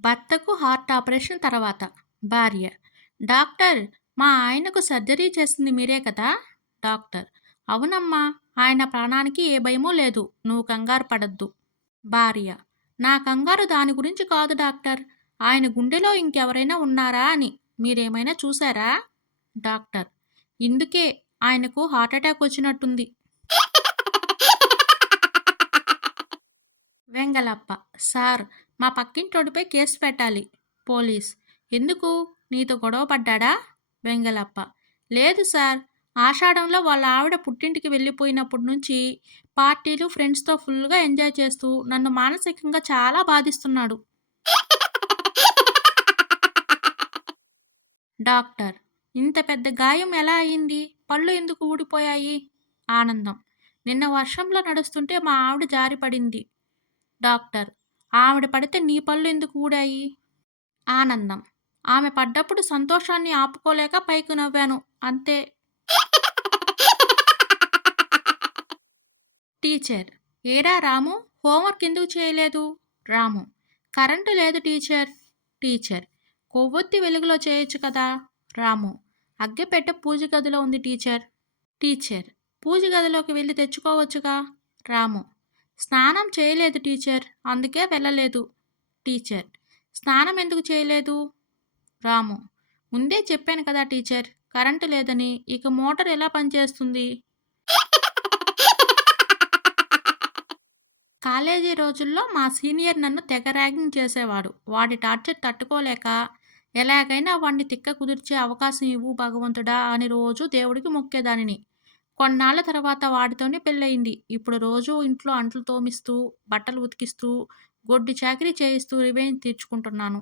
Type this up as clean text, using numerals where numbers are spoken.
భర్తకు heart operation తర్వాత భార్య: డాక్టర్, మా ఆయనకు సర్జరీ చేసింది మీరే కదా? డాక్టర్: అవునమ్మా, ఆయన ప్రాణానికి ఏ భయమూ లేదు, నువ్వు కంగారు పడద్దు. భార్య: నా కంగారు దాని గురించి కాదు డాక్టర్, ఆయన గుండెలో ఇంకెవరైనా ఉన్నారా అని మీరేమైనా చూసారా? డాక్టర్: ఇందుకే ఆయనకు హార్ట్అటాక్ వచ్చినట్టుంది. వెంగలప్ప: సార్, మా పక్కింటోడిపై కేసు పెట్టాలి. పోలీస్: ఎందుకు, నీతో గొడవ పడ్డాడా? వెంగలప్ప: లేదు సార్, ఆషాఢంలో వాళ్ళ ఆవిడ పుట్టింటికి వెళ్ళిపోయినప్పటి నుంచి పార్టీలు, ఫ్రెండ్స్తో ఫుల్గా ఎంజాయ్ చేస్తూ నన్ను మానసికంగా చాలా బాధిస్తున్నాడు. డాక్టర్: ఇంత పెద్ద గాయం ఎలా అయింది, పళ్ళు ఎందుకు ఊడిపోయాయి? ఆనందం: నిన్న వర్షంలో నడుస్తుంటే మా ఆవిడ జారి పడింది. డాక్టర్: ఆవిడ పడితే నీ పళ్ళు ఎందుకు ఊడాయి? ఆనందం: ఆమె పడ్డప్పుడు సంతోషాన్ని ఆపుకోలేక పైకి నవ్వాను, అంతే. టీచర్: ఏరా రాము, హోంవర్క్ ఎందుకు చేయలేదు? రాము: కరెంటు లేదు టీచర్. టీచర్: కొవ్వొత్తి వెలుగులో చేయొచ్చు కదా? రాము: అగ్గిపెట్టె పూజ గదిలో ఉంది టీచర్. టీచర్: పూజ గదిలోకి వెళ్ళి తెచ్చుకోవచ్చుగా? రాము: స్నానం చేయలేదు టీచర్, అందుకే వెళ్ళలేదు. టీచర్: స్నానం ఎందుకు చేయలేదు? రాము: ముందే చెప్పాను కదా టీచర్, కరెంటు లేదని, ఇక మోటార్ ఎలా పనిచేస్తుంది? కాలేజీ రోజుల్లో మా సీనియర్ నన్ను తెగ ర్యాగింగ్ చేసేవాడు. వాడి టార్చర్ తట్టుకోలేక, ఎలాగైనా వాడిని తిక్క కుదిర్చే అవకాశం ఇవ్వు భగవంతుడా అని రోజూ దేవుడికి మొక్కేదానిని. కొన్నాళ్ల తర్వాత వాడితోనే పెళ్ళయింది. ఇప్పుడు రోజూ ఇంట్లో అంట్లు తోమిస్తూ, బట్టలు ఉతికిస్తూ, గొడ్డు చాకిరీ చేయిస్తూ రివెంజ్ తీర్చుకుంటున్నాను.